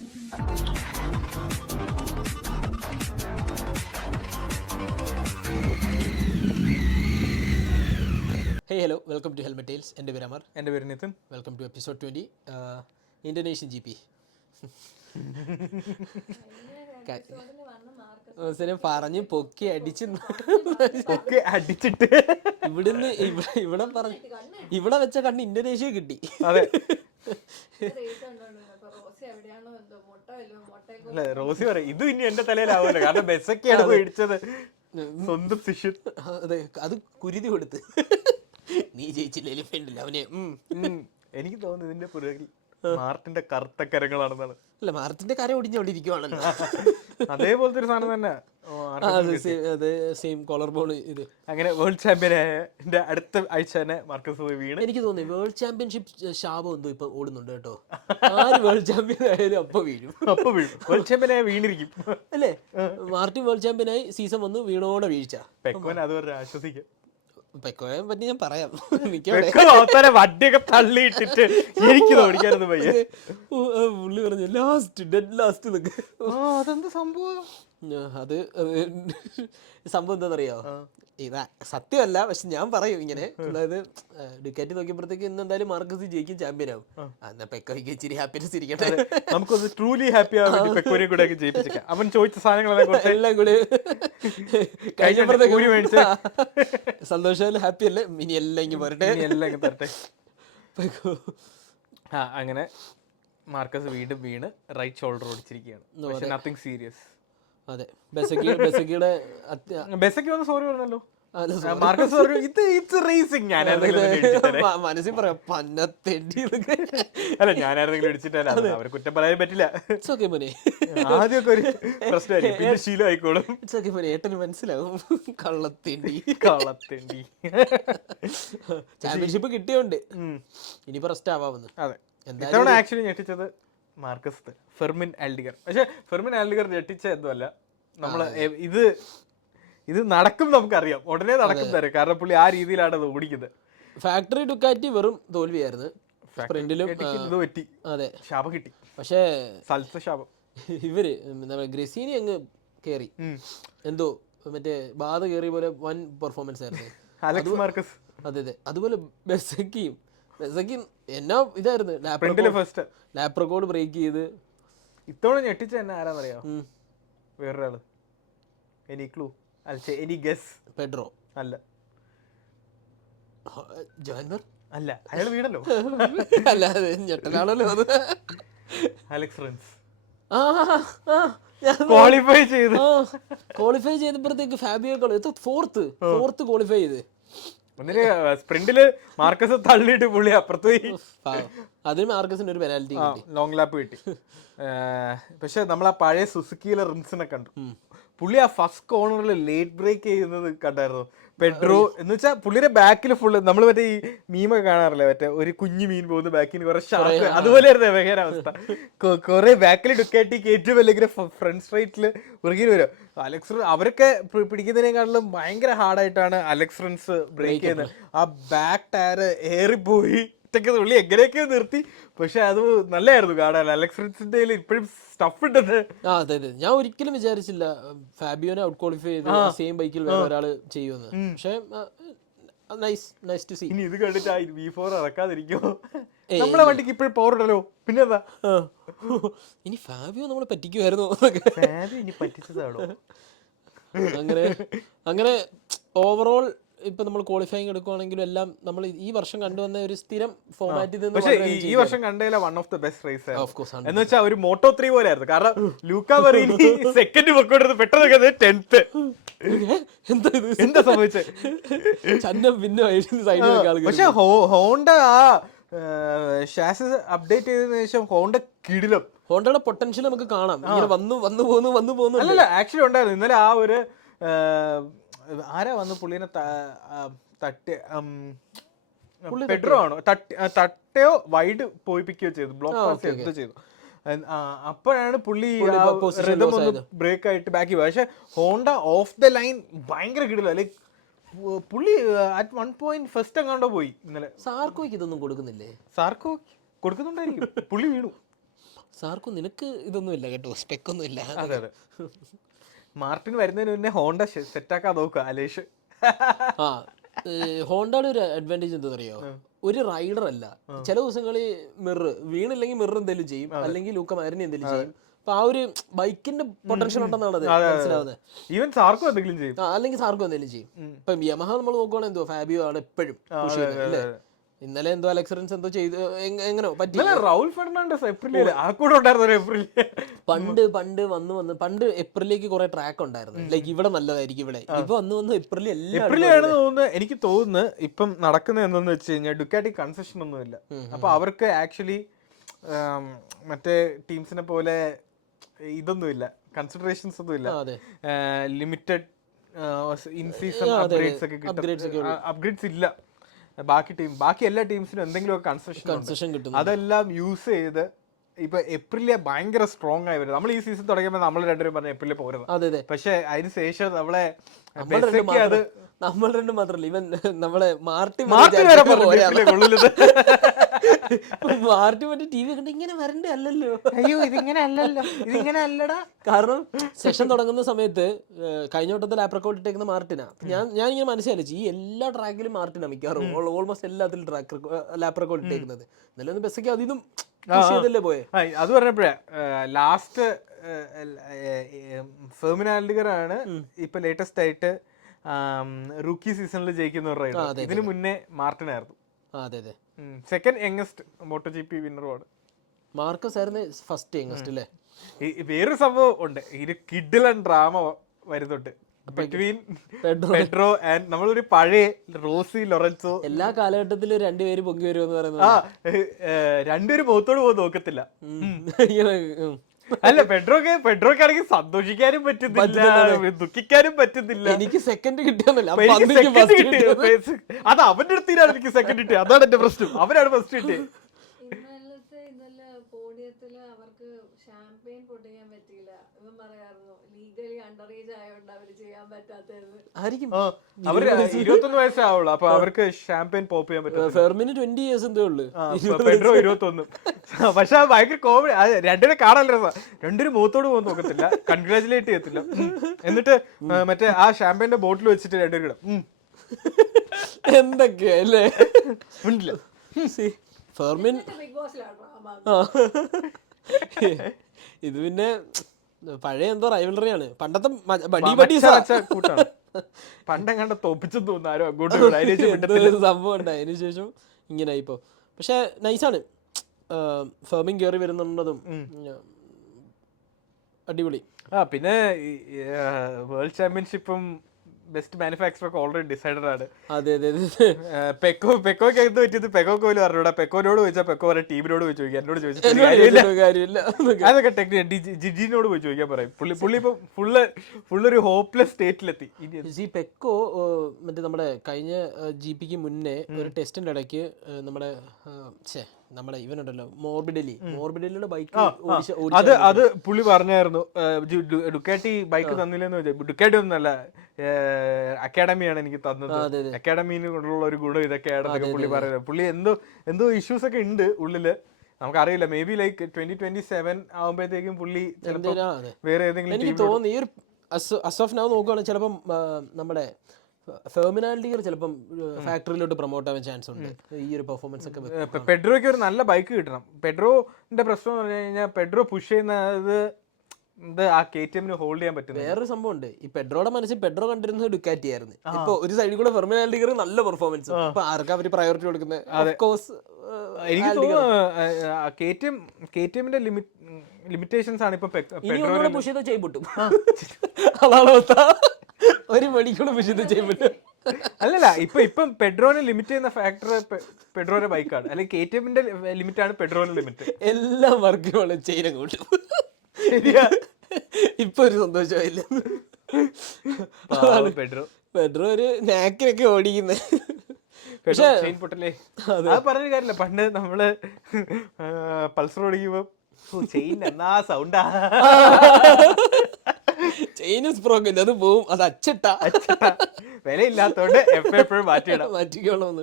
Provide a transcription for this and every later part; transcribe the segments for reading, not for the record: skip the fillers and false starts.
Hello welcome to helmet tales. എൻ്റെ പേര് അമർ. എൻ്റെ പേര് Nithin. Welcome to episode 20 Indonesian GP. പറഞ്ഞ് പൊക്കി അടിച്ചിട്ട് ഇവിടുന്ന് ഇവിടെ വെച്ച കണ്ണ് ഇന്തോനേഷ്യ കിട്ടി. അതെ, അല്ല റോസി പറയും ഇത് ഇനി എന്റെ തലയിലാവുമല്ലോ, കാരണം ബെസ്സൊക്കെയാണ് മേടിച്ചത് സ്വന്തം ശിഷ്യൻ. അതെ, അത് കുരുതി കൊടുത്ത് നീ ജയിച്ചില്ല വേണ്ടില്ല അവനെ. എനിക്ക് തോന്നുന്നു ഇതിന്റെ പുറകിൽ മാർട്ടിന്റെ കറുത്ത കരങ്ങളാണെന്നാണ്. അല്ല, മാർട്ടിന്റെ കര ഒടിഞ്ഞോണ്ടിരിക്കുവാണല്ലോ. അതേപോലത്തെ ഒരു സാധനം തന്നെ. സെയിം കോളർ ബോൾ ഇത്. അങ്ങനെ വേൾഡ് ചാമ്പ്യനായ അടുത്ത ആഴ്ച തന്നെ മാർക്കസ് വീണ്. എനിക്ക് തോന്നുന്നു വേൾഡ് ചാമ്പ്യൻഷിപ്പ് ശാപം എന്തോ ഇപ്പൊ ഓടുന്നുണ്ട് കേട്ടോ. ആര് വേൾഡ് ചാമ്പ്യൻ ആയാലും അപ്പൊ വീഴും. വേൾഡ് ചാമ്പ്യനായ വീണിരിക്കും അല്ലേ? മാർട്ടിൻ വേൾഡ് ചാമ്പ്യനായി സീസൺ 1 വീണോടെ വീഴ്ച. പെക്കോൻ അതുവരെ ആശ്വസിക്കും. പെക്കോയെ പറ്റി ഞാൻ പറയാം. വണ്ടിയൊക്കെ തള്ളിയിട്ടിട്ട് എനിക്ക് ഓടിക്കാനൊന്നും വയ്യ. പുള്ളി പറഞ്ഞു ലാസ്റ്റ് ഡെഡ് ലാസ്റ്റ് എന്നൊക്കെ. അതെന്ത് സംഭവം? അത് സംഭവം എന്താണെന്നറിയോ? ഇതാ സത്യമല്ല, പക്ഷെ ഞാൻ പറയും ഇങ്ങനെ. അതായത് ഡുക്കാറ്റി നോക്കിയപ്പോഴത്തേക്ക് ഇന്ന് എന്തായാലും മാർക്കസ് ജയിക്കും, ചാമ്പ്യൻ ആവും. എന്നാ പെക്കോയ്ക്ക് ഇച്ചിരി ഹാപ്പിനെസ് ഇരിക്കട്ടെ. നമുക്കൊന്ന് ട്രൂലി ഹാപ്പി ആവാൻ പെക്കോനെ കൂടെ ജയിപ്പിച്ചേക്കാം. അവൻ ചോദിച്ച സാധനങ്ങളെല്ലാം എല്ലാം കൂടി കഴിഞ്ഞപ്പോഴത്തേക്ക് സന്തോഷം ഹാപ്പി അല്ലേ, ഇനി എല്ലാം ഇങ്ങനെ വരട്ടെ, എല്ലാം തരട്ടെ. അങ്ങനെ മാർക്കസ് വീണ്ടും വീണ് റൈറ്റ് ഷോൾഡർ ഓടിച്ചിരിക്കുകയാണ്. പക്ഷെ നത്തിങ് സീരിയസ്. അതെ, ബെസക്കിയുടെ വന്ന് സോറി പറഞ്ഞല്ലോ. മാർക്കസ് പറഞ്ഞു ഇറ്റ്സ് റേസിംഗ്. മനസ്സിൽ പറയാം പന്നത്തെണ്ടി. അല്ല, ഞാനായിരുന്നെങ്കിലും ഇടിച്ചിട്ടല്ല, അവരെ കുറ്റം പറയാൻ പറ്റില്ല. ആദ്യമൊക്കെ ഒരു പ്രശ്നമായിരിക്കും, പിന്നെ ശീലം ആയിക്കോളും. ഏട്ടന് മനസ്സിലാവും കള്ളത്തെണ്ടി. ചാമ്പ്യൻഷിപ്പ് കിട്ടിയോണ്ട് ഇനിയിപ്പോ റെസ്റ്റ് ആവാമെന്ന്. അതെ, ഇത്തവണ ആക്ച്വലി ഞെട്ടിച്ചത് മാർക്കസ് ഫെർമിൻ ആൽഡിഗർ. പക്ഷെ ഫെർമിൻ ആൽഡിഗർ ഞെട്ടിച്ച എന്തുമല്ല, നമ്മള് ഇത് നടക്കും നമുക്കറിയാം, ഉടനെ നടക്കും തരാം, കാരണം പുള്ളി ആ രീതിയിലാണ് അത് ഓടിക്കുന്നത്. ഫാക്ടറി ഡുക്കാറ്റി വെറും തോൽവിയായിരുന്നു. അതെ, ശാപം കിട്ടി. പക്ഷേ ശാപം ഇവര് ഗ്രസീനി അങ്ങ് കേറി, എന്തോ മറ്റേ ബാധ കേറിയ പോലെ വൻ പെർഫോമൻസ് ആയിരുന്നു അലക്സ് മാർക്കസ്. അതെ, അതുപോലെ ബെസക്കി എന്നാ ഇതായിരുന്നു, ലാപ്പ് റെക്കോർഡ് ബ്രേക്ക് ചെയ്ത്. ഇത്തവണ ഞെട്ടിച്ച എന്നെ ആരാന്നറിയാം? വേറൊരാള്. Any clue? Any guess? Pedro അല്ല. ജോൻവർ? അല്ല, അയാൾ വീണല്ലോ. അല്ല, ഞെട്ടലാണല്ലോ അത്. അലക്സ് റൺസ് ക്വാളിഫൈ ചെയ്തപ്പോഴത്തേക്ക് ഫാബിയോ ഫോർത്ത് ക്വാളിഫൈ ചെയ്ത്. സ്പ്രിന്റില് മാർക്കസ് തള്ളിയിട്ട് പുള്ളി അപ്പുറത്ത് പോയി. അതിന് മാർക്കസിന് ഒരു പെനാൽറ്റി ലോങ് ലാപ്പ് കിട്ടി. പക്ഷെ നമ്മൾ ആ പഴയ സുസുക്കിയിലെ റിൻസിനെ കണ്ടു. പുള്ളി ആ ഫസ്റ്റ് കോർണറിൽ ലേറ്റ് ബ്രേക്ക് ചെയ്യുന്നത് കണ്ടായിരുന്നു. പെഡ്രോ എന്ന് വെച്ചാൽ പുള്ളിയുടെ ബാക്കിൽ ഫുള്ള് നമ്മൾ മറ്റേ ഈ മീമൊക്കെ കാണാറില്ലേ, മറ്റേ ഒരു കുഞ്ഞു മീൻ പോകുന്ന ബാക്കിന് കുറെ ഷാർക്ക്, അതുപോലെയായിരുന്നു ഭയങ്കര അവസ്ഥ. കുറെ ബാക്കിൽ ഡുക്കാറ്റി ഏറ്റവും അല്ലെങ്കിൽ ഫ്രണ്ട് സ്ട്രൈറ്റില് പുറകിൽ വരും. അലക്സ് അവരൊക്കെ പിടിക്കുന്നതിനേക്കാളും ഭയങ്കര ഹാർഡായിട്ടാണ് അലക്സ് റൺസ് ബ്രേക്ക് ചെയ്യുന്നത്. ആ ബാക്ക് ടയർ ഏറിപ്പോയി പുള്ളി എങ്ങനെയൊക്കെയോ നിർത്തി. പക്ഷെ അത് നല്ലായിരുന്നു കാണാൻ. അലക്സ് റൺസിന്റെ ഇപ്പോഴും സ്റ്റഫ് ഉണ്ടത്. അതെ, ഞാൻ ഒരിക്കലും വിചാരിച്ചില്ല ഫാബിയോനെ ഔട്ട് ക്വാളിഫൈ ചെയ്ത് സെയിം ബൈക്കിൽ വേറെ ഒരാള് ചെയ്യുമെന്ന്. പക്ഷെ നൈസ് ടു സീ. ഇനി ഇത് കണ്ടിട്ട് V4 ഇറക്കാതിരിക്കുമോ? നമ്മളെ വണ്ടിക്ക് ഇപ്പോഴും പവർ ഉണ്ടല്ലോ, പിന്നെന്താ? ഇനി ഫാബിയോ നമ്മളെ പറ്റിക്കുമായിരുന്നു. ഇനി പറ്റിച്ചതാണോ? അങ്ങനെ ഓവറോൾ ഇപ്പൊ നമ്മൾ ക്വാളിഫയിങ് എടുക്കുവാണെങ്കിലും എല്ലാം നമ്മൾ ഈ വർഷം കണ്ടുവന്ന ഒരു സ്ഥിരം ഫോർമാറ്റിൽ നിന്ന്. പക്ഷേ ഈ വർഷം കണ്ടതിലെ one of the best race എന്ന് വെച്ചാൽ ഒരു Moto3 പോലെ ആയിരുന്നു. കാരണം ലൂക്കാ മറീനി സെക്കൻഡ് പൊക്കോണ്ടത് പെട്ടെന്ന് 10th. എന്താ സംഭവിച്ചത്? പക്ഷെ ഹോണ്ട ആ ഷാസിസ് അപ്ഡേറ്റ് ചെയ്തതിനു ശേഷം ഹോണ്ട കിടിലം. ഹോണ്ടയുടെ പൊട്ടൻഷ്യൽ നമുക്ക് കാണാം. ഇങ്ങനെ വന്നു പോകുന്നു. അല്ലല്ല, ആക്ച്വലി ഉണ്ടായിരുന്നു. ഇന്നലെ ആ ഒരു ആരാ വന്ന് പുള്ളിനെ പെഡ്രോ ആണോ തട്ടയോ വൈഡ് പോയിപ്പിക്കുകയോ ചെയ്തു, ബ്ലോക്ക് പാസ് എന്തോ ചെയ്തു. അപ്പോഴാണ് പുള്ളി റിതം ഒന്ന് ബ്രേക്ക് ആയിട്ട് ബാക്കി പോയത്. പക്ഷെ ഹോണ്ട ഓഫ് ദ ലൈൻ ഭയങ്കര കിടില. ലൈക്ക് പുള്ളി അറ്റ് 1 point ഫസ്റ്റ് എങ്ങാണ്ടോ പോയി ഇന്നലെ. സാർക്കോയ്ക്ക് ഇതൊന്നും കൊടുക്കുന്നില്ലേ? സാർക്കോ കൊടുക്കുന്നുണ്ടായിരിക്കും. പുള്ളി വീണു. സാർക്കും നിനക്ക് ഇതൊന്നും ഇല്ല കേട്ടോ, സ്പെക്കൊന്നും ഇല്ല. അതെ അതെ. മാർട്ടിൻ വരുന്നതിന് മുന്നേ ഹോണ്ട സെറ്റാക്കാൻ നോക്കുക അലേഷ്. ആ ഹോണ്ടയുടെ ഒരു അഡ്വാൻറ്റേജ് എന്താ അറിയോ, ഒരു റൈഡർ അല്ല. ചില ദിവസങ്ങളിൽ മിറർ വീണില്ലെങ്കിൽ മിറർ എന്തെങ്കിലും ചെയ്യും, അല്ലെങ്കിൽ ലൂക്ക മാരിനി എന്തെങ്കിലും ചെയ്യും. അപ്പൊ ആ ഒരു ബൈക്കിന്റെ പൊട്ടൻഷ്യൽ ഉണ്ടെന്നാണ് അത് മനസ്സിലാവുന്നത്. ഈവൻ സാർക്കും എന്തെങ്കിലും ചെയ്യും, അല്ലെങ്കിൽ സാർക്കും എന്തെങ്കിലും ചെയ്യും. ഇപ്പം യമഹ നമ്മൾ നോക്കുവാണെങ്കിൽ എന്തോ ഫാബിയോ ആണ് എപ്പോഴും പുഷ് ചെയ്യുന്നത് അല്ലേ. ഇന്നലെ എന്തോ അലക്സറൻസ് എന്തോ ചെയ്ത് എങ്ങനോ പറ്റി. റൗൾ ഫെർണാണ്ടസ് ഏപ്രിലിൽ ആ കൂടെ ഉണ്ടായിരുന്നു. ഏപ്രിൽ പണ്ട് ഏപ്രിലേക്ക് കുറെ ട്രാക്ക് ഉണ്ടായിരുന്നു, ലൈക്ക് ഇവിടെ നല്ലതായിരിക്കും ഇവിടെ. ഇപ്പൊ വന്ന് ഏപ്രിലാണ് തോന്നുന്നത്. എനിക്ക് തോന്നുന്നു ഇപ്പം നടക്കുന്നത് എന്താന്ന് വെച്ച് കഴിഞ്ഞാൽ ഡുക്കാറ്റി കൺസെഷൻ ഒന്നുമില്ല. അപ്പൊ അവർക്ക് ആക്ച്വലി മറ്റേ ടീംസിനെ പോലെ ഇതൊന്നുമില്ല, കൺസിഡറേഷൻസ് ഒന്നും ഇല്ല. ലിമിറ്റഡ് ഇൻ സീസൺ അപ്ഗ്രേഡ്സ് ഒക്കെ കിട്ടും. അപ്ഗ്രേഡ്സ് ഇല്ല ബാക്കി എല്ലാ ടീംസിനും എന്തെങ്കിലും കൺസെഷൻ കിട്ടും. അതെല്ലാം യൂസ് ചെയ്ത് ഇപ്പൊ ഏപ്രിലെ ഭയങ്കര സ്ട്രോങ് ആയി വരും. നമ്മൾ ഈ സീസൺ തുടങ്ങിയപ്പോൾ നമ്മൾ രണ്ടുപേരും പറഞ്ഞ ഏപ്രിലിൽ പോരുന്നത്. പക്ഷെ അതിന് ശേഷം നമ്മളെ നമ്മൾ രണ്ടും മാത്രല്ല, ഇവൻ നമ്മളെ മാർട്ടി മറ്റേ ടി വി കണ്ട് ഇങ്ങനെ വരണ്ടേ അല്ലല്ലോ, അയ്യോ ഇതിങ്ങനെ അല്ലല്ലോ, ഇതിങ്ങനെ അല്ലടാ. കാരണം സെഷൻ തുടങ്ങുന്ന സമയത്ത് കഴിഞ്ഞ വട്ടത്തിൽ ലാപ്രക്കോട്ട് ഇട്ടേക്കുന്ന മാർട്ടിനാ. ഞാൻ ഇങ്ങനെ മനസ്സിലാച്ചു ഈ എല്ലാ ട്രാക്കിലും മാർട്ടിനാ മിക്കാറും, ഓൾമോസ്റ്റ് എല്ലാത്തിലും ലാപ്രക്കോട്ട് ഇട്ടേക്കുന്നത്. എന്നാലും ഒന്ന് ബെസ്സൊക്കെ അതിനും പോയെ. അത് പറഞ്ഞപ്പോഴേ ലാസ്റ്റ് ഫെർമിനാൽഡിഗർ ആണ് ഇപ്പൊ ലേറ്റസ്റ്റ് ആയിട്ട് റൂക്കി സീസണിൽ ജയിക്കുന്ന ഒരു റൈഡർ. ഇതിനു മുന്നേ മാർട്ടിൻ ആയിരുന്നു. Second youngest moto G P വിന്നറുമാണ് മാർക്കസ് ആയിരുന്നു. ഫസ്റ്റ് യങ്ങസ്റ്റ് അല്ലേ. വേറൊരു സംഭവം ഉണ്ട്, ഇത് കിഡിലൻ ഡ്രാമ വരുന്നുണ്ട് ബിറ്റ്വീൻ പെഡ്രോ ആൻഡ് നമ്മളൊരു പഴയ റോസി ലൊറൻസോ. എല്ലാ കാലഘട്ടത്തിലും രണ്ടുപേര് പൊങ്ങി വരുമെന്ന് പറയുന്നത്. രണ്ടുപേരും മുഖത്തോട് പോയി നോക്കത്തില്ല. അല്ല പെഡ്രോക്കാണെങ്കിൽ സന്തോഷിക്കാനും പറ്റുന്നില്ല, ദുഃഖിക്കാനും പറ്റുന്നില്ല. എനിക്ക് സെക്കൻഡ് കിട്ടിയെന്നല്ല, അത് അവന്റെ അടുത്തിനാണ് എനിക്ക് സെക്കൻഡ് കിട്ടിയത്. അതാണ് എന്റെ പ്രശ്നം, അവനാണ് ഫസ്റ്റ് കിട്ടിയത്. അവർക്ക് ഷാമ്പെയിൻ പൊട്ടിക്കാൻ പറ്റിയില്ല. ഇവൻ പറയാറുന്നു ലീഗലി അണ്ടർഏജ് ആയതുകൊണ്ട് അവര് ചെയ്യാൻ പറ്റാത്തത്. അവര് 21 വയസ്സാവുള്ളൂ, അപ്പൊ അവർക്ക് ഷാമ്പെയിൻ പോപ്പ് ചെയ്യാൻ പറ്റും. ഫെർമിന് 20 years എന്തേ ഉള്ളൂ, പെഡ്രോ 21. പക്ഷെ ഭയങ്കര കോമഡി. രണ്ടിനെ കാണാൻ രണ്ടൊരു മുഖത്തോട് പോകാൻ നോക്കത്തില്ല, കൺഗ്രാചുലേറ്റ് ചെയ്യത്തില്ല. എന്നിട്ട് മറ്റേ ആ ഷാമ്പെയിന്റെ ബോട്ടിൽ വെച്ചിട്ട് രണ്ടുപേരും എന്തൊക്കെയല്ലേ ഉണ്ടല്ലോ. ഫെർമിൻ ഇത് പിന്നെ പഴയ എന്തോ റൈവലറിയാണ്, പണ്ടത്തെ കൂട്ടാണ്. പണ്ടെങ്ങാണ്ട് തോപ്പിച്ചെന്ന് തോന്നുന്നു ആരോ അങ്ങോട്ട് സംഭവം ഉണ്ട്. അതിന് ശേഷം ഇങ്ങനെ ഇപ്പൊ പക്ഷെ നൈസാണ്. ഫെർമിൻ കയറി വരുന്നുണ്ടതും അടിപൊളി. പിന്നെ വേൾഡ് ചാമ്പ്യൻഷിപ്പും ബെസ്റ്റ് മാനുഫാക്ചർ ഒക്കെ ഓൾറെഡി ഡിസൈഡഡ് ആണ്. അതെ അതെ. പെക്കോക്ക് എന്ത് പറ്റിയത് പെക്കോക്ക് പോലും അറിഞ്ഞൂടാ. പെക്കോനോട് ചോദിച്ചാൽ പെക്കോ പറയാം ടീമിനോട് പോയി ചോദിക്കാം, എന്നോട് ചോദിച്ചാൽ അതൊക്കെ ടെക്നിക് ജിജിനോട് പോയി ചോദിക്കാൻ പറയും. പുള്ളി ഇപ്പൊ ഫുള്ളൊരു ഹോപ്പ്ലെസ് സ്റ്റേറ്റിലെത്തി. ഈ പെക്കോ മറ്റേ നമ്മുടെ കഴിഞ്ഞ GP മുന്നേ ഒരു ടെസ്റ്റിന്റെ ഇടയ്ക്ക് നമ്മുടെ ഇവനുണ്ടല്ലോ മോർബിഡലിയുടെ ബൈക്ക് അത് പുള്ളി പറഞ്ഞായിരുന്നു. ഡുക്കാറ്റി ബൈക്ക് തന്നില്ലെന്ന് വെച്ചാൽ ഡുക്കാറ്റി ഒന്നല്ല, അക്കാഡമിയാണ് എനിക്ക് തന്നത്, അക്കാഡമിയിലുള്ള ഒരു ഗുണം ഇതൊക്കെയാണെന്നൊക്കെ പുള്ളി പറയുന്നത്. പുള്ളി എന്തോ ഇഷ്യൂസ് ഒക്കെ ഉണ്ട് ഉള്ളില്, നമുക്കറിയില്ല. മേ ബി ലൈക്ക് 2027 ആവുമ്പോഴത്തേക്കും പുള്ളി ചിലപ്പോൾ വേറെ ഏതെങ്കിലും. എനിക്ക് തോന്നുന്നു ഈ ഒരു അസോഫ് നൗ നോക്കുകയാണെങ്കിൽ ചിലപ്പം നമ്മുടെ ഫെർമിനാൽഡിഗർ ചിലപ്പം ഫാക്ടറിയിലോട്ട് പ്രൊമോട്ട് ആവാൻ ചാൻസ് ഉണ്ട് ഈ ഒരു പെർഫോമൻസ് ഒക്കെ. പെഡ്രോയ്ക്ക് ഒരു നല്ല ബൈക്ക് കിട്ടണം. പെഡ്രോന്റെ പ്രശ്നം എന്ന് പറഞ്ഞു കഴിഞ്ഞാൽ പെഡ്രോ പുഷ് ചെയ്യുന്നത് ആ KTM ഹോൾഡ് ചെയ്യാൻ പറ്റും. വേറൊരു സംഭവം ഉണ്ട്, ഈ പെഡ്രോയുടെ മനസ്സിൽ പെഡ്രോ കണ്ടിരുന്നത് ഡുക്കാറ്റി ആയിരുന്നു. ഇപ്പൊ ഒരു സൈഡിൽ കൂടെ ഫെർമിനാൽഡിഗർ നല്ല പെർഫോമൻസ്. അപ്പൊ ആർക്കാ അവര് പ്രയോറിറ്റി കൊടുക്കുന്നത്? എനിക്ക് തോന്നുന്നു KTMന്റെ ലിമിറ്റേഷൻസ് ആണ് ഇപ്പൊ പെട്രോൾ പുഷ് ചെയ്താൽ ചെയ്യപ്പെട്ടു. അതാണ് അവസ്ഥ, ഒരു മണിക്കൂടെ പുഷ് ചെയ്ത് ചെയ്യപ്പെട്ടു. അല്ലല്ല, ഇപ്പം പെഡ്രോനെ ലിമിറ്റ് ചെയ്യുന്ന ഫാക്ടർ പെഡ്രോയുടെ ബൈക്കാണ്, അല്ലെങ്കിൽ KTMന്റെ ലിമിറ്റ് ആണ് പെഡ്രോന്റെ ലിമിറ്റ്. എല്ലാം വർക്കുമാണ് ചെയിൻ അങ്ങോട്ട്. ഇപ്പൊ ഒരു സന്തോഷമായില്ല. പെഡ്രോ ഒരു നാക്കിനൊക്കെ ഓടിക്കുന്നത്. പക്ഷേ പറഞ്ഞ കാര്യമില്ല, പണ്ട് നമ്മള് പൾസർ ഓടിക്കുമ്പോ ചെയിൻ എന്നാ സൗണ്ടാ, ചെയിൻ സ്പ്രോക്കില്ല, അത് പോവും, അത് അച്ചട്ട വിലയില്ലാത്തോണ്ട് എപ്പോഴും മാറ്റിക്കോളാം.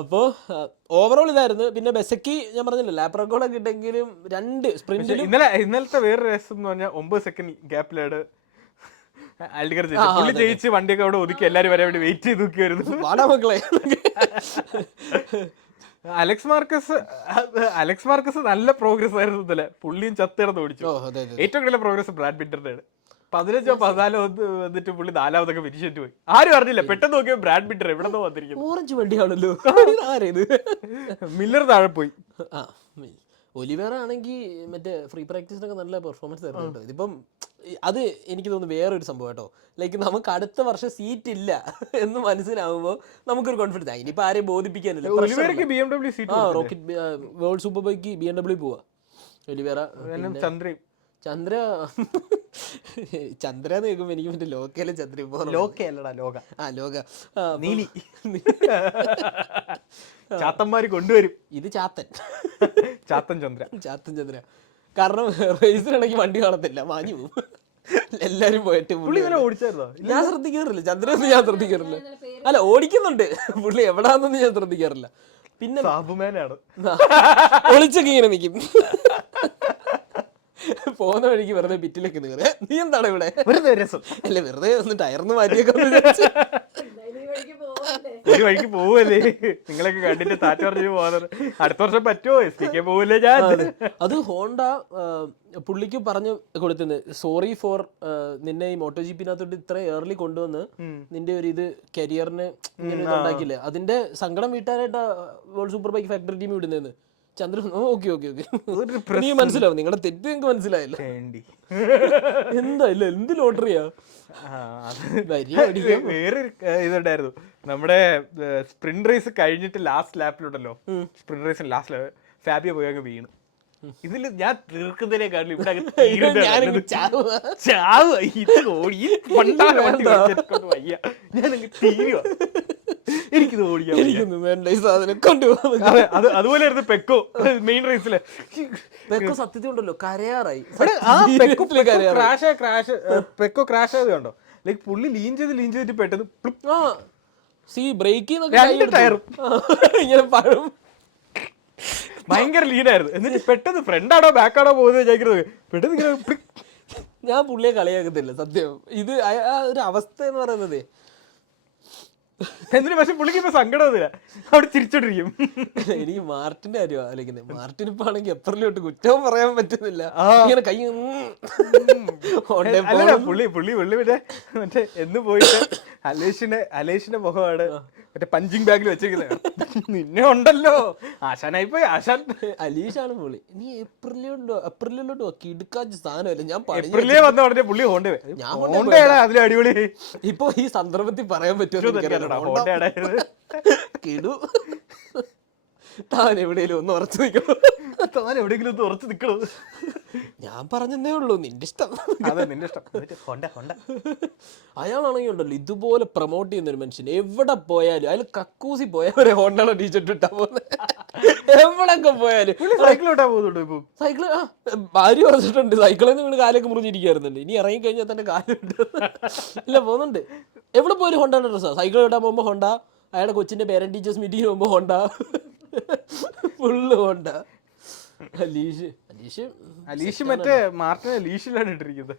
അപ്പോൾ ഓവറോൾ ഇതായിരുന്നു. പിന്നെ ബെസക്കി ഞാൻ പറഞ്ഞില്ല ലാപ്പ് റെക്കോർഡൊക്കെ ഇട്ടെങ്കിലും 2 സ്പ്രിന്റിലും ഇന്നലത്തെ വേറൊരു രസം എന്ന് പറഞ്ഞാൽ 9 സെക്കൻഡ് ഗ്യാപ്പിലാണ് ആൽഡിഗർ പുള്ളി ജയിച്ച് വണ്ടിയൊക്കെ അവിടെ ഒതുക്കി എല്ലാവരും വരെ അവിടെ വെയിറ്റ് ചെയ്ത് നോക്കിയായിരുന്നു. വാടാ മക്കളെ. അലക്സ് മാർക്കസ് നല്ല പ്രോഗ്രസ് ആയിരുന്നു ഇന്നലെ. പുള്ളിയും ചത്തിടന്ന് ഓടിച്ചു. ഏറ്റവും കൂടുതൽ പ്രോഗ്രസ് ബ്രാഡ് പിറ്ററിന്റെ ആണ്. 15 or 14 വന്നിട്ട് പുള്ളി 4ാമതൊക്കെ ഫിനിഷ് പോയി. ആരും അറിഞ്ഞില്ല. പെട്ടെന്ന് നോക്കിയാൽ ബ്രാഡ് പിറ്റർ എവിടെ നിന്നോ വന്നിരിക്കുന്നു. ഓറഞ്ച് വണ്ടിയാണല്ലോ. മില്ലർ താഴെ പോയി. ഒലിവേറ ആണെങ്കിൽ മറ്റേ ഫ്രീ പ്രാക്ടീസിനൊക്കെ നല്ല പെർഫോമൻസ് തരുന്നുണ്ട്. ഇതിപ്പം അത് എനിക്ക് തോന്നുന്നു വേറൊരു സംഭവം കേട്ടോ. ലൈക്ക് നമുക്ക് അടുത്ത വർഷം സീറ്റ് ഇല്ല എന്ന് മനസ്സിലാവുമ്പോൾ നമുക്കൊരു കോൺഫിഡൻസ് ആയി. ഇനിയിപ്പോൾ ആരെയും ബോധിപ്പിക്കാനില്ല. Rocket world super bike BMW പോവാ ഒലിവേറ. ചന്ദ്ര എന്ന് കേൾക്കുമ്പോൾ എനിക്ക് മറ്റേ ലോക്കയിലെ ചന്ദ്ര ലോക നീലി ചാത്തന്മാര് കൊണ്ടുവരും. ഇത് ചാത്തൻ ചന്ദ്ര. കാരണം റേസിനാണെങ്കിൽ വണ്ടി കാണത്തില്ല, മാഞ്ഞു പോകും. എല്ലാരും പോയിട്ട് ഓടിച്ചായിരുന്നോ? ഞാൻ ശ്രദ്ധിക്കാറില്ല. ചന്ദ്രനൊന്നും ഞാൻ ശ്രദ്ധിക്കാറില്ല. അല്ല, ഓടിക്കുന്നുണ്ട് പുള്ളി, എവിടാന്നൊന്നും ഞാൻ ശ്രദ്ധിക്കാറില്ല. പിന്നെ ഒളിച്ചൊക്കെ ഇങ്ങനെ നിൽക്കും. പോകുന്ന വഴിക്ക് വെറുതെ പിറ്റിലേക്ക് കയറി. നീ എന്താണ് ഇവിടെ? വെറുതെ രസം അല്ലേ, വെറുതെ ഒന്ന് ടയർന്ന് മാറ്റിയൊക്കെ ഒരു വഴിക്ക് പോവല്ലേ. നിങ്ങളൊക്കെ കണ്ടിട്ട് താറ്റ് പറഞ്ഞു പോകുന്നത്. അടുത്ത വർഷം പറ്റുമോ? എസ്റ്റിക്കാൻ പോവില്ലേ ഞാൻ. അത് ഹോണ്ട പുള്ളിക്ക് പറഞ്ഞു കൊടുത്തത്, സോറി ഫോർ നിന്നെ ഈ മോട്ടോ ജിപ്പിനകത്തോട്ട് ഇത്ര ഏർലി കൊണ്ടുവന്ന് നിന്റെ ഒരു ഇത് കരിയറിന് ഇങ്ങനെ ഉണ്ടാക്കില്ലേ, അതിന്റെ സങ്കടം വീട്ടാനായിട്ടാ world super bike factory team വിടുന്നതെന്ന്. ചന്ദ്രൻ ഓക്കെ നീ മനസ്സിലാവും, നിങ്ങളുടെ തെറ്റ് നിങ്ങൾക്ക് മനസ്സിലായില്ല. എന്താ ഇല്ല എന്ത് ലോട്ടറിയാ. വേറൊരു ഇതുണ്ടായിരുന്നു. നമ്മുടെ സ്പ്രിന്റ് റേസ് കഴിഞ്ഞിട്ട് ലാസ്റ്റ് ലാപ്പിലുണ്ടല്ലോ, സ്പ്രിന്റ് റേസിന് ലാസ്റ്റ് ലാപ്പ് ഫാബിയോ പോയി അങ്ങ് വീണ്. ഇതിൽ ഞാൻ തീർക്കുന്നതിനേക്കാളും ഇവിടെ വയ്യ, ഞാനങ്ങ് തീരുവാ. എനിക്കിത് ഓടിക്കാൻ. അതുപോലെ ആയിരുന്നു പെക്കോ മെയിൻ റേസില്. പെക്കോ സത്യത്തിൽ ഉണ്ടല്ലോ കരയാറായി. പെക്കോ ക്രാഷ് ആയത് കണ്ടോ? ലൈക്ക് പുള്ളി ലീൻ ചെയ്തിട്ട് പെട്ടെന്ന് ബ്രേക്ക് ഇങ്ങനെ പഴും ഭയങ്കര ലീനായിരുന്നു. എന്നിട്ട് പെട്ടെന്ന് ഫ്രണ്ടാണോ ബാക്കാണോ പോകുന്നത് വിചാരിക്കുന്നത്. പെട്ടെന്ന് ഇങ്ങനെ ഞാൻ പുള്ളിയെ കളിയാക്കത്തില്ല സത്യം. ഇത് ഒരു അവസ്ഥ എന്ന് പറയുന്നത്. എന്നിട്ട് പക്ഷെ പുള്ളിക്ക് ഇപ്പൊ സങ്കടമൊന്നുമില്ല, അവിടെ ചിരിച്ചോണ്ടിരിക്കും. എനിക്ക് മാർട്ടിന്റെ കാര്യമാണ് ആലോചിക്കുന്നത്. മാർട്ടിൻ ഇപ്പൊ ആണെങ്കിൽ എപ്പോഴും കുറ്റവും പറയാൻ പറ്റുന്നില്ല. ഇങ്ങനെ കൈ പുള്ളി മറ്റേ എന്ന് പോയിട്ട് അലേഷിന്റെ മുഖമാണ് മറ്റേ പഞ്ചിങ് ബാഗിൽ വെച്ചിരിക്കുന്നത്. നിന്നെ ഉണ്ടല്ലോ ആശാനായി പോയി. ആശാൻ അലീഷാണ് പുള്ളി. നീ ഏപ്രിലോട്ടോ കിടുക്കാച്ച സാധനമല്ല. ഞാൻ ഏപ്രിലേ വന്ന ഉടനെ പുള്ളി അതിൽ അടിപൊളി. ഇപ്പൊ ഈ സന്ദർഭത്തിൽ പറയാൻ പറ്റുമോ? കിടു താൻ എവിടെയെങ്കിലും ഒന്ന് ഉറച്ചു നിൽക്കണം. താൻ എവിടെയെങ്കിലും ഒന്ന് ഉറച്ചു നിൽക്കണം. ഞാൻ പറഞ്ഞതേ ഉള്ളൂ, നിന്റെ ഇഷ്ടം. നിന്റെ ഇഷ്ടം. അയാളാണെങ്കിൽ ഉണ്ടല്ലോ ഇതുപോലെ പ്രൊമോട്ട് ചെയ്യുന്ന ഒരു മനുഷ്യൻ. എവിടെ പോയാലും അയാൾ കക്കൂസി പോയാൽ ഹോണ്ടയുടെ ടീഷർട്ട് ഇട്ടാ പോകുന്നത്. എവിടെയൊക്കെ പോയാലും സൈക്കിളോട്ടാ പോകുന്നുണ്ട്. സൈക്കിള് ഭാര്യ പറഞ്ഞിട്ടുണ്ട്, സൈക്കിളിൽ നിന്ന് വീണ് കാലൊക്കെ മുറിഞ്ഞിരിക്കാറുണ്ട്. ഇനി ഇറങ്ങി കഴിഞ്ഞാൽ തന്നെ കാലുണ്ട്. ഇല്ല പോകുന്നുണ്ട്. എവിടെ പോയാലും ഹോണ്ടയുടെ ഡ്രസ്സാണ്. സൈക്കിൾ ഇടാൻ പോകുമ്പോൾ ഹോണ്ട, അയാളുടെ കൊച്ചിന്റെ പേരന്റ് ടീച്ചേഴ്സ് മീറ്റിംഗ് പോകുമ്പോൾ ഹോണ്ട, ഫുള്ള് ഹോണ്ട. അലീഷ് മറ്റേ മാർട്ടിനെ ലീഷിലാണ് ഇട്ടിരിക്കുന്നത്.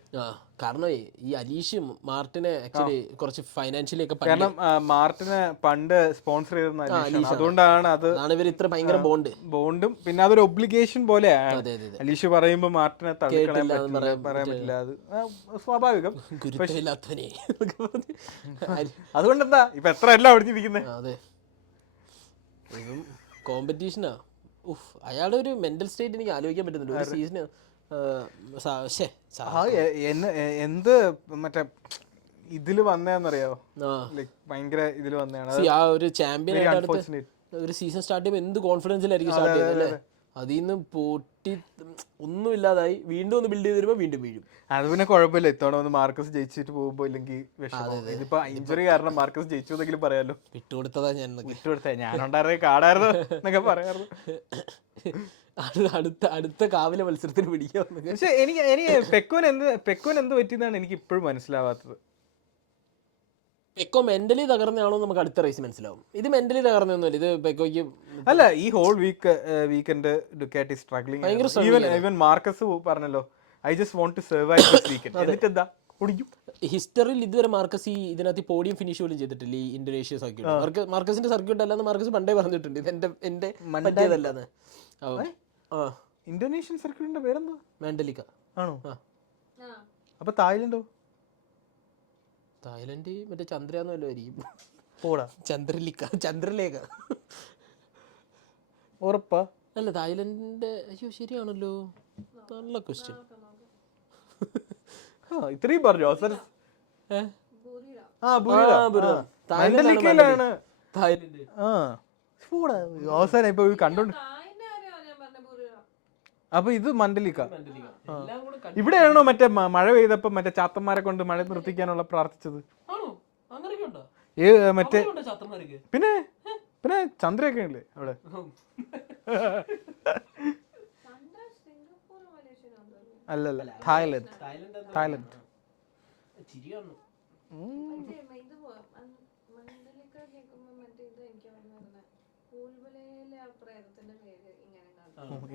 കാരണം ഈ അലീഷ് മാർട്ടിനെ ആക്ച്വലി കുറച്ച് ഫൈനാൻഷ്യലി ഒക്കെ, കാരണം മാർട്ടിനെ പണ്ട് സ്പോൺസർ ചെയ്തിരുന്ന അതുകൊണ്ടാണ് അതാണ് ഇവർ ഇത്ര ഭയങ്കര ബോണ്ടും പിന്നെ അതൊരു ഒബ്ലിഗേഷൻ പോലെയാണ്. അലീഷ് പറയുമ്പോ മാർട്ടിനെ പറയാൻ പറ്റില്ല, അത് സ്വാഭാവികം. അതുകൊണ്ടെന്താ ഇപ്പൊ എത്ര എല്ലാം ഒടിഞ്ഞിരിക്കുന്നത്. അതെ, കോമ്പറ്റീഷനാ. അയാളുടെ ഒരു മെന്റൽ സ്റ്റേറ്റ് എനിക്ക് ആലോചിക്കാൻ പറ്റുന്നുണ്ട്. ഒരു സീസണ് എന്ത് മറ്റേ ഇതില് വന്നേന്നറിയാവോ, ഭയങ്കര ഇതില് വന്നതാണ്. ആ ഒരു ചാമ്പ്യൻ ഒരു സീസൺ സ്റ്റാർട്ട് ചെയ്യുമ്പോൾ എന്ത് കോൺഫിഡൻസിലായിരിക്കും സ്റ്റാർട്ട് ചെയ്യുന്നത് അല്ലേ? അതിൽ നിന്ന് പൊട്ടി ഒന്നുമില്ലാതായി വീണ്ടും ഒന്ന് ബിൽഡ് ചെയ്ത് വരുമ്പോൾ വീണ്ടും വീഴും. അത് പിന്നെ കുഴപ്പമില്ല, ഇത്തവണ ഒന്ന് മാർക്കസ് ജയിച്ചിട്ട് പോകുമ്പോ ഇല്ലെങ്കിൽ ഇതിപ്പോ ഇഞ്ചുറി കാരണം മാർക്കസ് ജയിച്ചു എന്നെങ്കിലും പറയാലോ. വിട്ടുകൊടുത്തതാ ഞാനുണ്ടായിരുന്ന കാടായിരുന്നു എന്നൊക്കെ പറയാറുണ്ട്. അടുത്ത കാവിലെ മത്സരത്തിന് പിടിക്കാൻ. പക്ഷെ എനിക്ക് പെക്കോൻ എന്ത് പറ്റിയെന്നാണ് എനിക്ക് ഇപ്പോഴും മനസ്സിലാവാത്തത്. പെക്കോ മെന്റലി തകർന്നയാണോ നമുക്ക് അടുത്ത റേസ് മനസ്സിലാവും. ഇത് മെന്റലി തകർന്നൊന്നുമില്ല, ഇത് പെക്കോയ്ക്ക് അല്ല ഈ whole weekend Ducati struggling. Even Marquez പറഞ്ഞല്ലോ I just want to survive this weekend. എന്നിട്ട് എന്താ കുടിക്കും. ഹിസ്റ്ററിയിൽ ഇതുവരെ മാർക്കസ് ഇതിനകത്ത് പോഡിയം ഫിനിഷ് പോലും ചെയ്തിട്ടില്ല ഈ ഇന്തോനേഷ്യ സർക്യൂട്ട്. മാർക്കസിന്റെ സർക്യൂട്ട് അല്ലാന്ന് മാർക്കസ് പണ്ടേ പറഞ്ഞിട്ടുണ്ട്, ഇത് എന്റെ പറ്റിയതല്ലാന്ന്. ഇന്തോനേഷ്യൻ സർക്യൂട്ടിന്റെ പേരെന്താ? മാൻഡലിക്ക ആണോ? ആ അപ്പൊ തായ്ലൻഡോ? തായ്ലൻഡ് മറ്റേ ചന്ദ്രയാന്ന് വല്ലതും ആയിരിക്കും. പോടാ, ചന്ദ്രലേഖ ഉറപ്പാ? അല്ല തായ്ലൻഡിന്റെ, അയ്യോ ശരിയാണല്ലോ, നല്ല ക്വസ്റ്റ്യൻ. ഇത്രയും പറഞ്ഞു അവസരം. തായ്ലൻഡ്. അവസാനം ഇപ്പൊ കണ്ടോണ്ട്. അപ്പൊ ഇത് മണ്ഡലിക്ക. ഇവിടെയാണോ മറ്റേ മഴ പെയ്തപ്പോ മറ്റേ ചാത്തന്മാരെ കൊണ്ട് മഴ നിർത്തിക്കാനുള്ള പ്രാർത്ഥിച്ചത്? മറ്റേ പിന്നെ പിന്നെ ചന്ദ്രയൊക്കെ അല്ലേ അവിടെ? അല്ലല്ല, തായ്ലൻഡ്.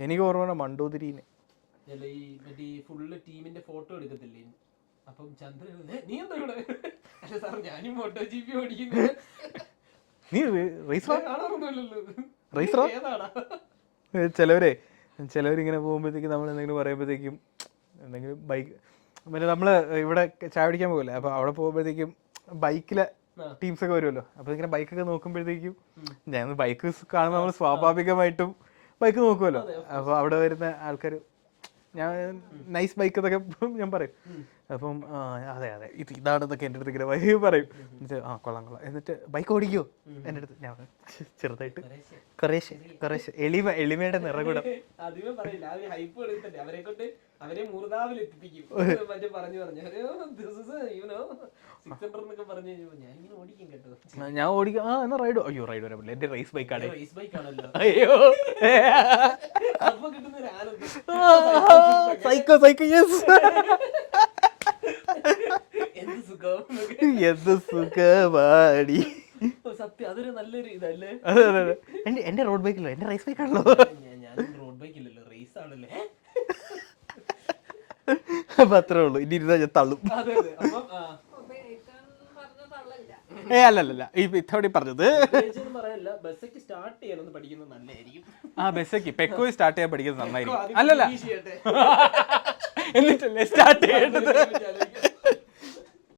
എനിക്ക് ഓർമ്മ മണ്ടോതിരീന്. ഫുള്ള് ടീമിന്റെ ഫോട്ടോ എടുക്കത്തില്ലേ, അപ്പം ചന്ദ്രൻ നീ എന്താ ഇവിടെ? അല്ല സാർ ഞാനും മോട്ടോ GP ഓടിക്കുന്നു. നീ ചിലവരിങ്ങനെ പോകുമ്പോഴത്തേക്കും നമ്മൾ എന്തെങ്കിലും പറയുമ്പോഴത്തേക്കും എന്തെങ്കിലും ബൈക്ക് പിന്നെ നമ്മള് ഇവിടെ ചായ പിടിക്കാൻ പോകില്ലേ, അപ്പൊ അവിടെ പോകുമ്പോഴത്തേക്കും ബൈക്കിലെ ടീംസൊക്കെ വരുമല്ലോ. അപ്പൊ ഇങ്ങനെ ബൈക്കൊക്കെ നോക്കുമ്പോഴത്തേക്കും ഞാൻ ബൈക്ക് കാണുമ്പോൾ നമ്മൾ സ്വാഭാവികമായിട്ടും ബൈക്ക് നോക്കുമല്ലോ. അപ്പൊ അവിടെ വരുന്ന ആൾക്കാർ ഞാൻ നൈസ് ബൈക്ക് എന്നൊക്കെ ഞാൻ പറയും. അപ്പം അതെ ഇതാണെന്നൊക്കെ എൻ്റെ അടുത്ത് ഇങ്ങനെ ബൈക്ക് പറയും. എന്നിട്ട് കൊള്ളാം. എന്നിട്ട് ബൈക്ക് ഓടിക്കുമോ എൻ്റെ അടുത്ത്? ഞാൻ ചെറുതായിട്ട് കുറേശ്ശെ എളിമയുടെ നിറകൂടം. ഞാൻ ഓടിക്കും. എന്നാ റൈഡ്? അയ്യോ റൈഡ് വരാൻ പറ്റില്ല, എന്റെ റേസ് ബൈക്കാണ്. അയ്യോ സൈക്കോ യെസ്. എന്ത് സുഖമാടി. സത്യം, അതൊരു നല്ലൊരു ഇതല്ലേ. അതെ എന്റെ റോഡ് ബൈക്കിലോ, എന്റെ റേസ് ബൈക്കാണല്ലോ. റോഡ് ബൈക്കില്ലല്ലോ, റേസ് ആണല്ലേ. അപ്പൊ അത്രേ ഉള്ളൂ. ഇനി ഇരുന്നാ ഞാൻ തള്ളും. അല്ലല്ല ഇത്തവണ പറഞ്ഞത് ബസ്സൊക്കെ പെക്കോ സ്റ്റാർട്ട് ചെയ്യാൻ പഠിക്കുന്നത് നന്നായിരിക്കും. അല്ലല്ല എന്നിട്ടല്ലേ സ്റ്റാർട്ട് ചെയ്യേണ്ടത്.